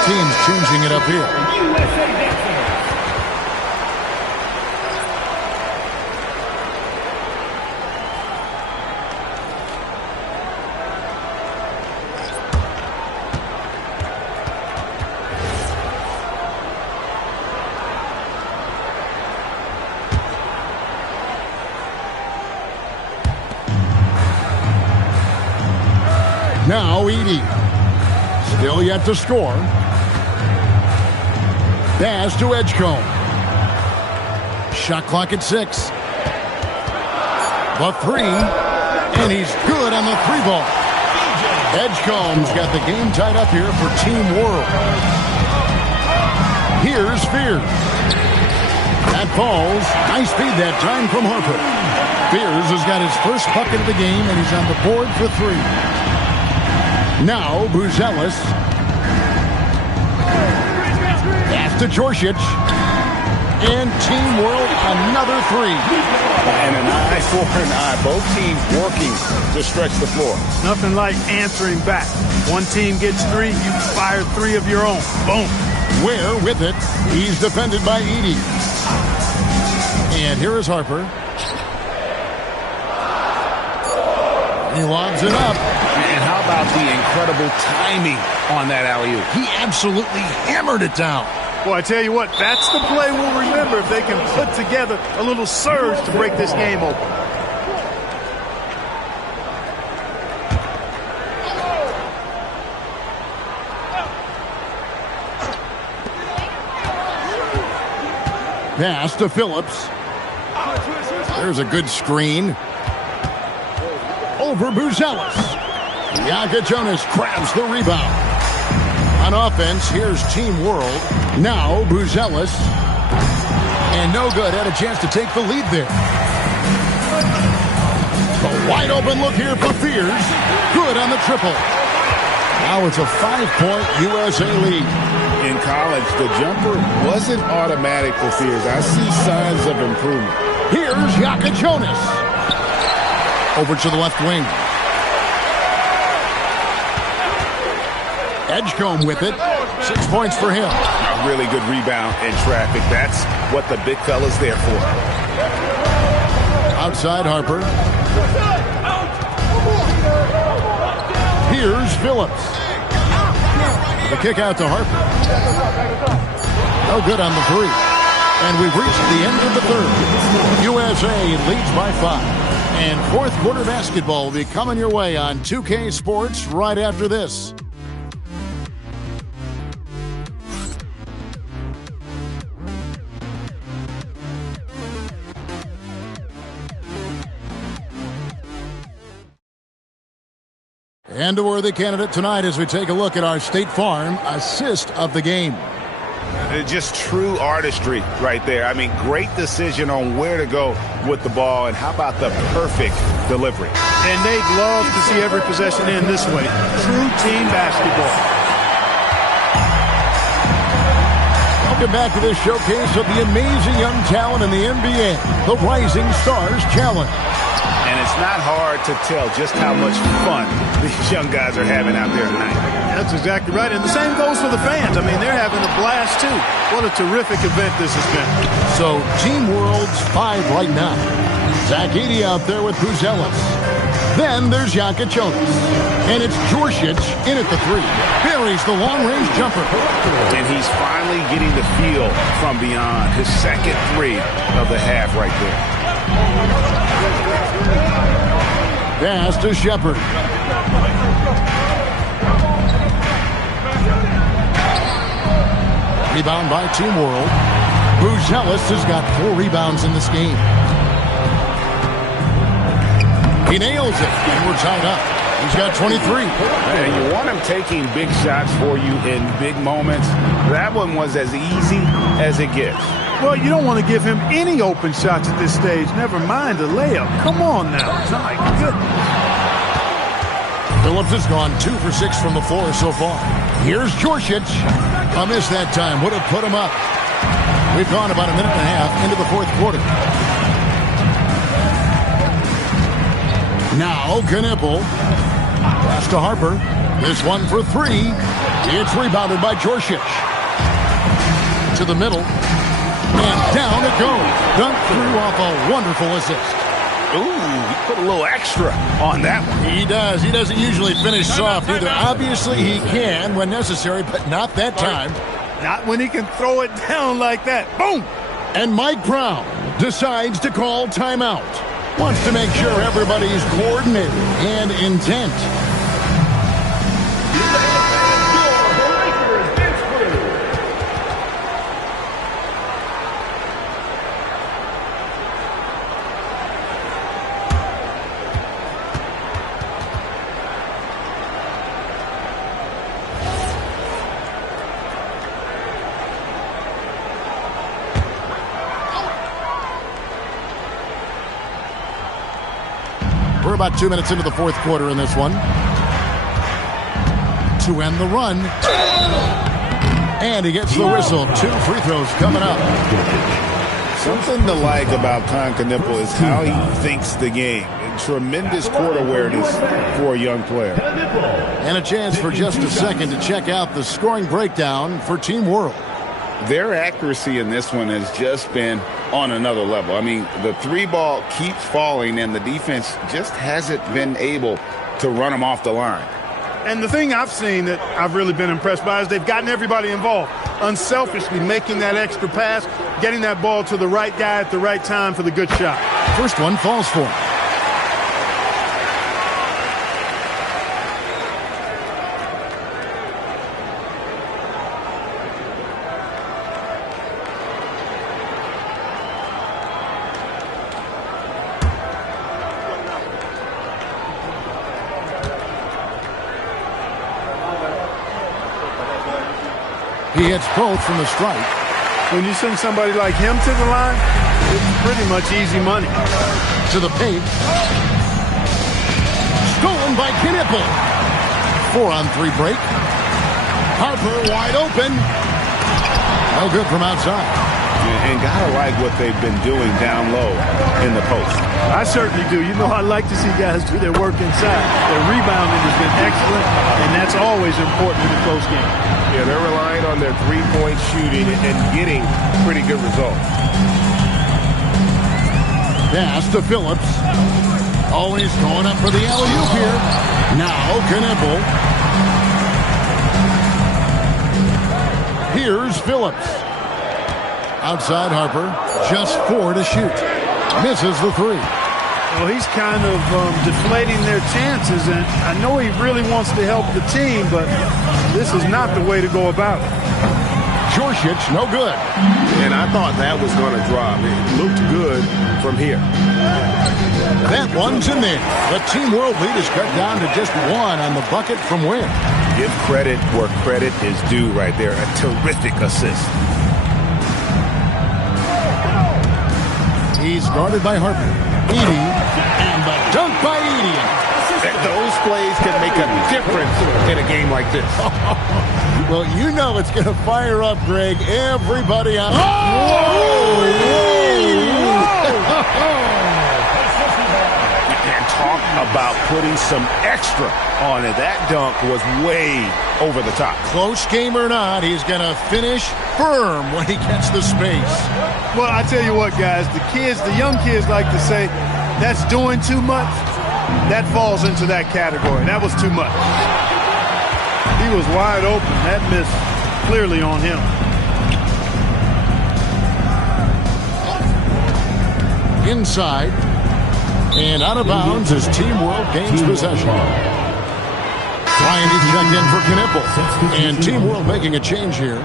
Teams changing it up here. USA Dancers. Now Edey. Still yet to score. Pass to Edgecombe. Shot clock at 6. The 3. And he's good on the 3-ball. Edgecombe's got the game tied up here for Team World. Here's Fears. That falls. Nice feed that time from Harper. Fears has got his first bucket of the game, and he's on the board for 3. Now Buzelis. Pass to Djorcic. And Team World, another 3. And an eye for an eye. Both teams working to stretch the floor. Nothing like answering back. One team gets 3, you fire 3 of your own. Boom. Ware with it. He's defended by Edey. And here is Harper. He lobs it up. And how about the incredible timing on that alley-oop? He absolutely hammered it down. Well, I tell you what, that's the play we'll remember if they can put together a little surge to break this game open. Pass to Phillips. There's a good screen. Over Buzelis. Yaka Jonas grabs the rebound. On offense, here's Team World. Now Buzelis. And no good. Had a chance to take the lead there. A wide open look here for Fears. Good on the triple. Now it's a 5-point USA lead. In college, the jumper wasn't automatic for Fears. I see signs of improvement. Here's Yaka Jonas. Over to the left wing. Edgecombe with it. 6 points for him. A really good rebound in traffic. That's what the big fella's there for. Outside Harper. Here's Phillips. The kick out to Harper. No good on the three. And we've reached the end of the third. USA leads by 5. And fourth quarter basketball will be coming your way on 2K Sports right after this. And a worthy candidate tonight as we take a look at our State Farm assist of the game. Just true artistry right there. I mean, great decision on where to go with the ball, and how about the perfect delivery? And they'd love to see every possession end this way. True team basketball. Welcome back to this showcase of the amazing young talent in the NBA, the Rising Stars Challenge. And it's not hard to tell just how much fun these young guys are having out there tonight. That's exactly right. And the same goes for the fans. I mean, they're having a blast, too. What a terrific event this has been. So, Team World's 5 right now. Zach Edey out there with Buzelis. Then there's Yaka Jonas. And it's Djurcic in at the 3. Buries the long-range jumper. And he's finally getting the feel from beyond. His second 3 of the half right there. Pass to Shepard. Rebound by Team World. Buzelis has got 4 rebounds in this game. He nails it, and we're tied up. He's got 23. And you want him taking big shots for you in big moments. That one was as easy as it gets. Well, you don't want to give him any open shots at this stage. Never mind a layup. Come on now. My goodness. Phillips has gone 2 for 6 from the floor so far. Here's Djurcic. A miss that time. Would have put him up. We've gone about a minute and a half into the fourth quarter. Now Knippel. Pass to Harper. This one for 3. It's rebounded by Djurcic. To the middle. And down it goes. Dunked through off a wonderful assist. Ooh, he put a little extra on that one. He does. He doesn't usually finish soft either. Obviously, he can when necessary, but not that time. Not when he can throw it down like that. Boom! And Mike Brown decides to call timeout. Wants to make sure everybody's coordinated and intent. We're about 2 minutes into the fourth quarter in this one. To end the run. And he gets the whistle. 2 free throws coming up. Something to like about Kon Knippel is how he thinks the game. And tremendous court awareness for a young player. And a chance for just a second to check out the scoring breakdown for Team World. Their accuracy in this one has just been on another level. I mean, the three ball keeps falling, and the defense just hasn't been able to run them off the line. And the thing I've seen that I've really been impressed by is they've gotten everybody involved, unselfishly making that extra pass, getting that ball to the right guy at the right time for the good shot. First one falls for him. He hits both from the strike. When you send somebody like him to the line, it's pretty much easy money. To the paint. Stolen by Knipple. 4-on-3 break. Harper wide open. No good from outside. And gotta like what they've been doing down low in the post. I certainly do. You know, I like to see guys do their work inside. Their rebounding has been excellent, and that's always important in a close game. Yeah, they're relying on their three-point shooting and getting pretty good results. Pass to Phillips. Always going up for the alley-oop here. Now Knipple. Here's Phillips. Outside Harper, just 4 to shoot. Misses the 3. Well, he's kind of deflating their chances, and I know he really wants to help the team, but this is not the way to go about it. Djorkac, no good. And I thought that was going to drop. It looked good from here. That one's in there. The Team World lead is cut down to just 1 on the bucket from Wynn. Give credit where credit is due right there. A terrific assist. He's guarded by Harper. Edey, and the dunk by Edey. Those plays can make a difference in a game like this. Well, you know it's going to fire up, Greg. Everybody out. And talk about putting some extra on it. That dunk was way over the top. Close game or not, he's going to finish firm when he gets the space. Well, I tell you what, guys, the young kids like to say, that's doing too much. That falls into that category. That was too much. He was wide open. That miss clearly on him. Inside. And out of bounds as Team World gains possession. Trying to check in for Knipple. And Team World making a change here.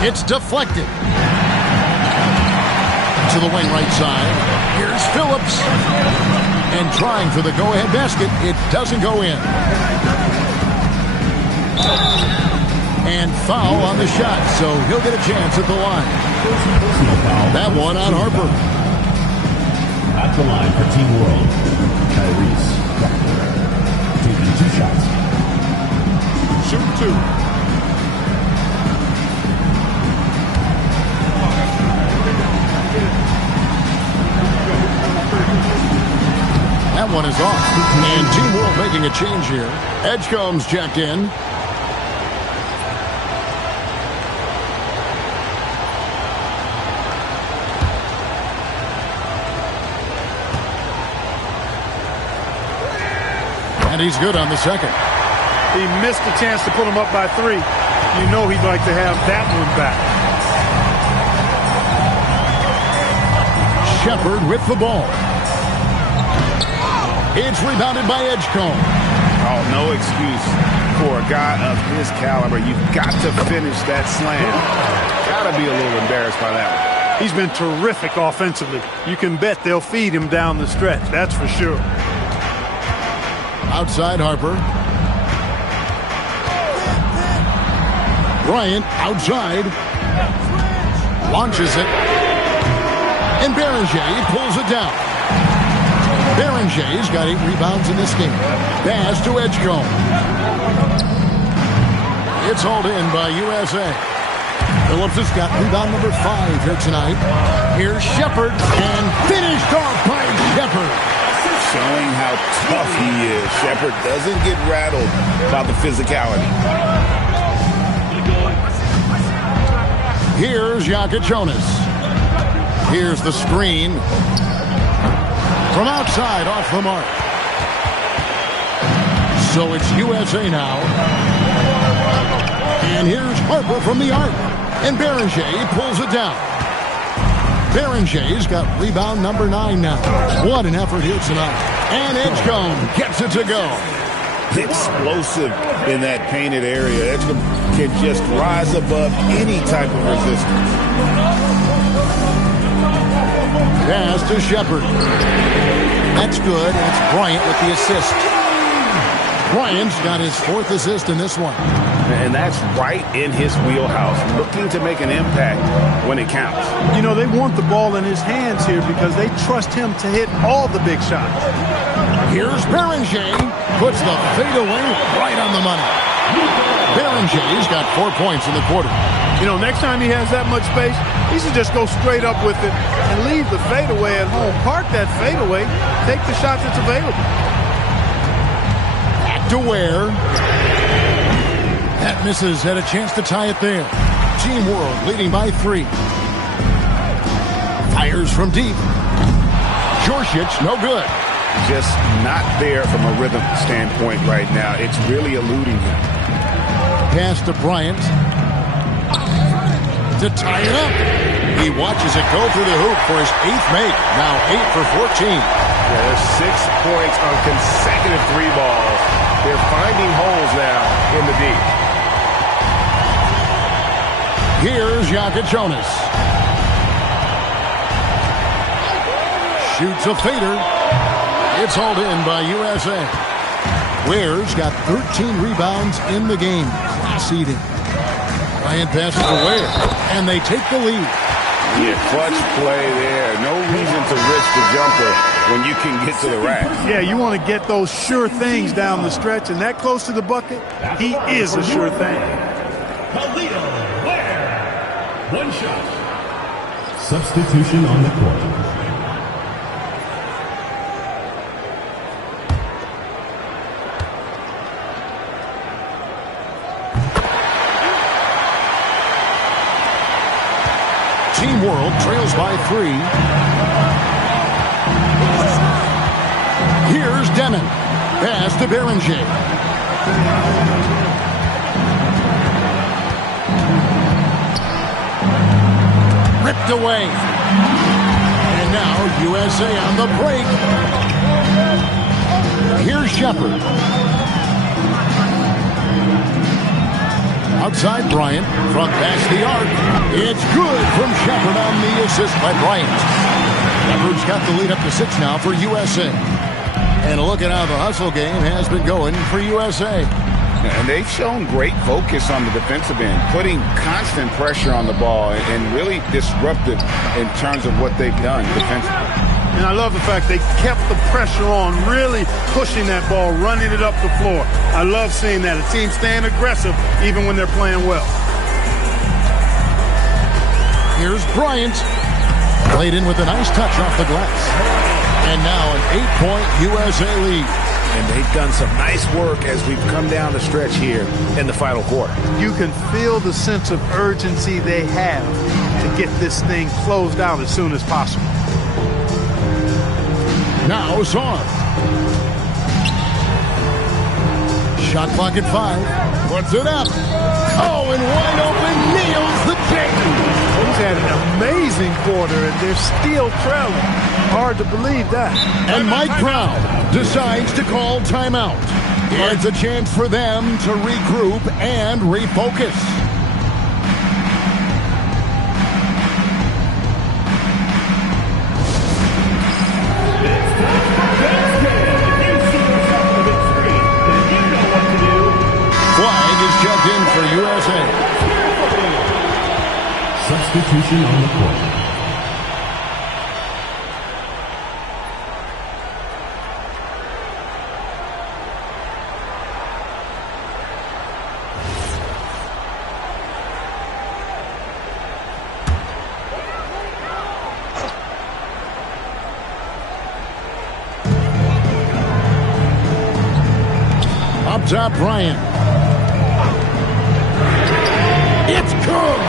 It's deflected. To the wing right side. Here's Phillips. And trying for the go-ahead basket. It doesn't go in. And foul on the shot, so he'll get a chance at the line. That one on Harper. At the line for Team World, Tyrese taking 2 shots. Shoot 2. That one is off. And Team World making a change here. Edgecombe's checked in. And he's good on the second. He missed a chance to put him up by 3. You know he'd like to have that one back. Shepherd with the ball. It's rebounded by Edgecombe. Oh, no excuse for a guy of his caliber. You've got to finish that slam. Got to be a little embarrassed by that one. He's been terrific offensively. You can bet they'll feed him down the stretch. That's for sure. Outside Harper. Bryant outside. Launches it. And Beringer pulls it down. Berenger's got 8 rebounds in this game. Pass to Edgecombe. It's hauled in by USA. Phillips has got rebound number 5 here tonight. Here's Shepherd, and finished off by Shepherd. showing how tough he is. Shepard doesn't get rattled by the physicality. Here's Jokic Jonas. Here's the screen. From outside, off the mark. So it's USA now. And here's Harper from the arc. And Beringer pulls it down. Berenger's got rebound number 9 now. What an effort here tonight. And Edgecombe gets it to go. Explosive in that painted area. Edgecombe can just rise above any type of resistance. Pass to Shepard. That's good. That's Bryant with the assist. Bryant's got his 4th assist in this one. And that's right in his wheelhouse, looking to make an impact when it counts. You know, they want the ball in his hands here because they trust him to hit all the big shots. Here's Beringer. Puts the fadeaway right on the money. Berenger's got 4 points in the quarter. You know, next time he has that much space, he should just go straight up with it and leave the fadeaway at home. Park that fadeaway. Take the shot that's available. To Ware. That misses. Had a chance to tie it there. Team World leading by 3. Fires from deep. Djorcic, no good. Just not there from a rhythm standpoint right now. It's really eluding him. Pass to Bryant. To tie it up. He watches it go through the hoop for his 8th make. Now 8 for 14. Yeah, there's 6 points on consecutive 3 balls. They're finding holes now in the deep. Here's Jokic Jonas. Shoots a fader. It's hauled in by USA. Ware's got 13 rebounds in the game. Class eating. Bryant passes to Ware, and they take the lead. Yeah, clutch play there. No reason to risk the jumper when you can get to the rack. Yeah, you want to get those sure things down the stretch, and that close to the bucket, he is a sure thing. Khalil Ware. 1 shot. Substitution on the court. Team World trails by 3. Here's Denon. Pass to Beringer. Ripped away. And now USA on the break. Here's Shepard. Outside Bryant from past the arc. It's good from Shepard on the assist by Bryant. Shepard's got the lead up to 6 now for USA. And look at how the hustle game has been going for USA. And they've shown great focus on the defensive end, putting constant pressure on the ball and really disruptive in terms of what they've done defensively. And I love the fact they kept the pressure on, really pushing that ball, running it up the floor. I love seeing that. A team staying aggressive even when they're playing well. Here's Bryant. Played in with a nice touch off the glass. And now an 8-point USA lead. And they've done some nice work as we've come down the stretch here in the final quarter. You can feel the sense of urgency they have to get this thing closed out as soon as possible. Now Zorn. Shot clock at 5. Puts it up. Oh, and wide open. Nails the bang. He's had an amazing quarter, and they're still trailing. Hard to believe that. And Mike Brown decides to call timeout. It's a chance for them to regroup and refocus. Flag is checked in for USA. Substitution on the court. top, Bryant. It's good.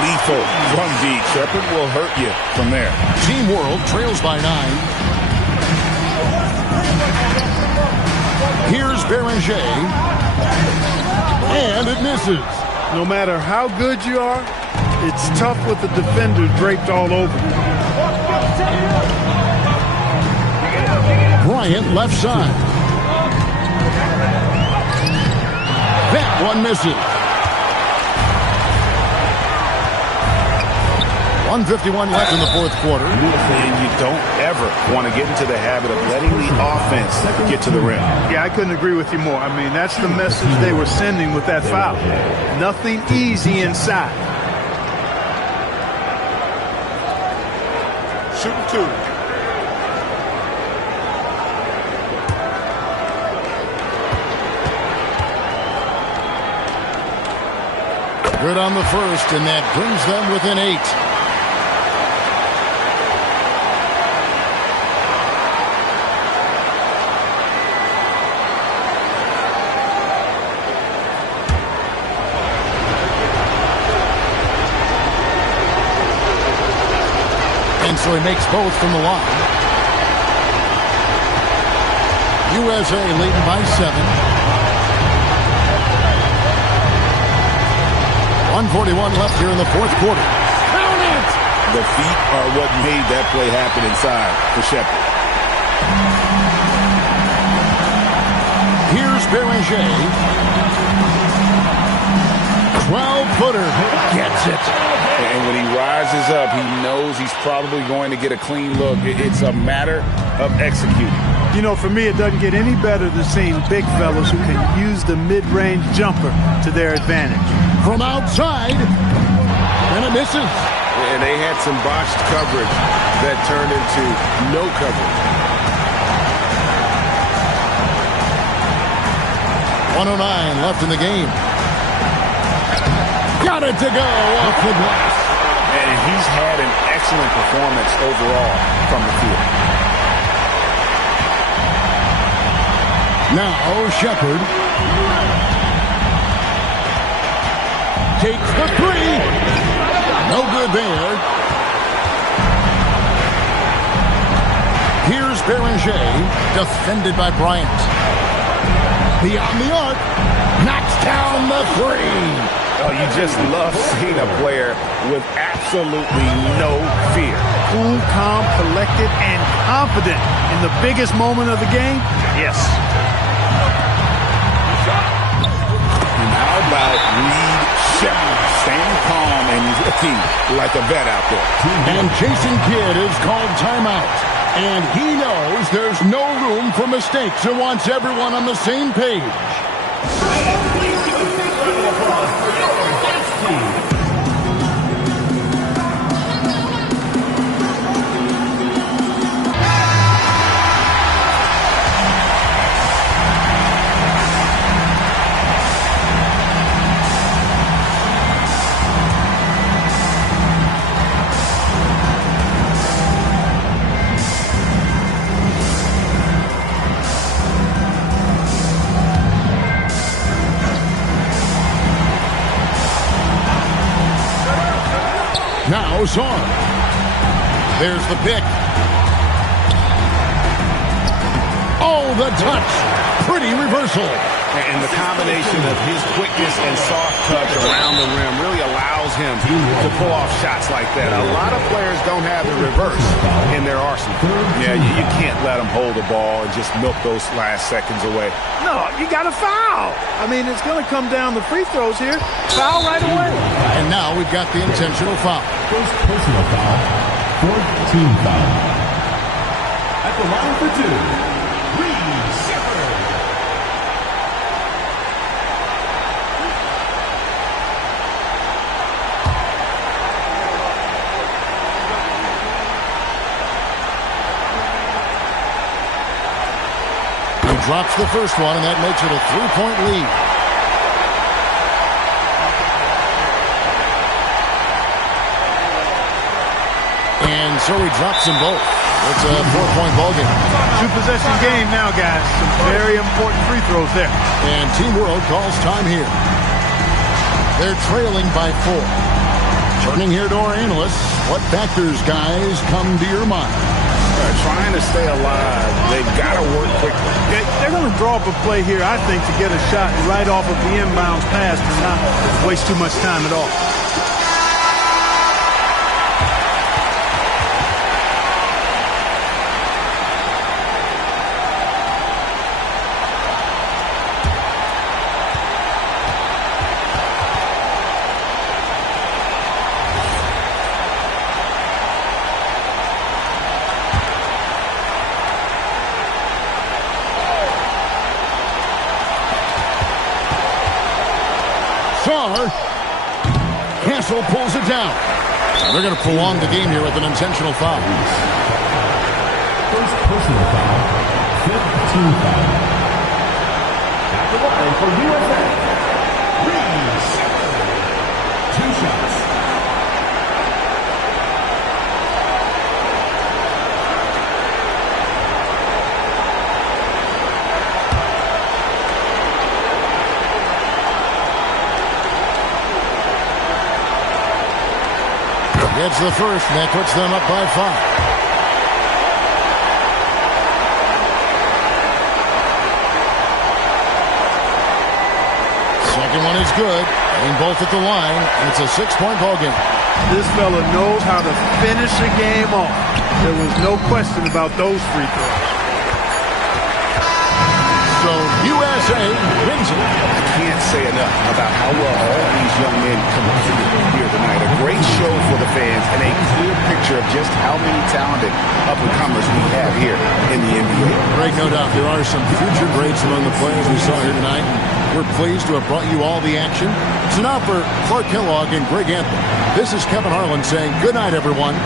Lethal from deep. Shepard will hurt you from there. Team World trails by 9. Here's Beranger. And it misses. No matter how good you are, it's tough with the defender draped all over you. Bryant left side. That one misses. 1:51 left in the fourth quarter. And you don't ever want to get into the habit of letting the offense get to the rim. Yeah, I couldn't agree with you more. I mean, that's the message they were sending with that foul. Nothing easy inside. Shooting 2. Good on the first, and that brings them within 8. And so he makes both from the line. USA leading by 7. 1:41 left here in the fourth quarter. Count it! The feet are what made that play happen inside for Shepard. Here's Beranger. 12-footer. Gets it. And when he rises up, he knows he's probably going to get a clean look. It's a matter of executing. You know, for me, it doesn't get any better than seeing big fellas who can use the mid-range jumper to their advantage. From outside, and it misses. And they had some botched coverage that turned into no coverage. 1:09 left in the game. Got it to go off the glass. And he's had an excellent performance overall from the field. Now Shepard takes the 3. No good there. Here's Beranger, defended by Bryant. Beyond the arc, knocks down the 3. Oh, you just love seeing a player with absolutely no fear. Cool, calm, collected, and confident in the biggest moment of the game. Yes. And how about Reed Shepard staying calm and looking like a vet out there? And Jason Kidd is called timeout. And he knows there's no room for mistakes and wants everyone on the same page. Now Zorn. There's the pick. Oh, the touch. Pretty reversal. And the combination of his quickness and soft touch around the rim really allows him to pull off shots like that. A lot of players don't have the reverse in their arsenal. Yeah, you can't let them hold the ball and just milk those last seconds away. No, you got to foul. I mean, it's going to come down to free throws here. Foul right away. And now we've got the intentional foul. First personal foul, fourth team foul. At the line for 2, Reed Shepard. He drops the first one, and that makes it a 3-point lead. And so he drops them both. It's a 4-point ball game. 2-possession game now, guys. Some very important free throws there. And Team World calls time here. They're trailing by 4. Turning here to our analysts, what factors, guys, come to your mind? Trying to stay alive. They've got to work quickly. They're going to draw up a play here, I think, to get a shot right off of the inbounds pass and not waste too much time at all. Hassel pulls it down. They're going to prolong the game here with an intentional foul. First personal foul, 5th team foul. At the line for USA, Reeves. 2 shots. Gets the first, and that puts them up by 5. Second one is good. Aim both at the line, and it's a 6-point ball game. This fella knows how to finish a game off. There was no question about those free throws. So USA wins it. I can't say enough about how well all these young men competed here tonight. A great show for the fans and a clear picture of just how many talented up-and-comers we have here in the NBA. Greg, no doubt there are some future greats among the players we saw here tonight. We're pleased to have brought you all the action. So now for Clark Kellogg and Greg Anthony, this is Kevin Harlan saying good night, everyone.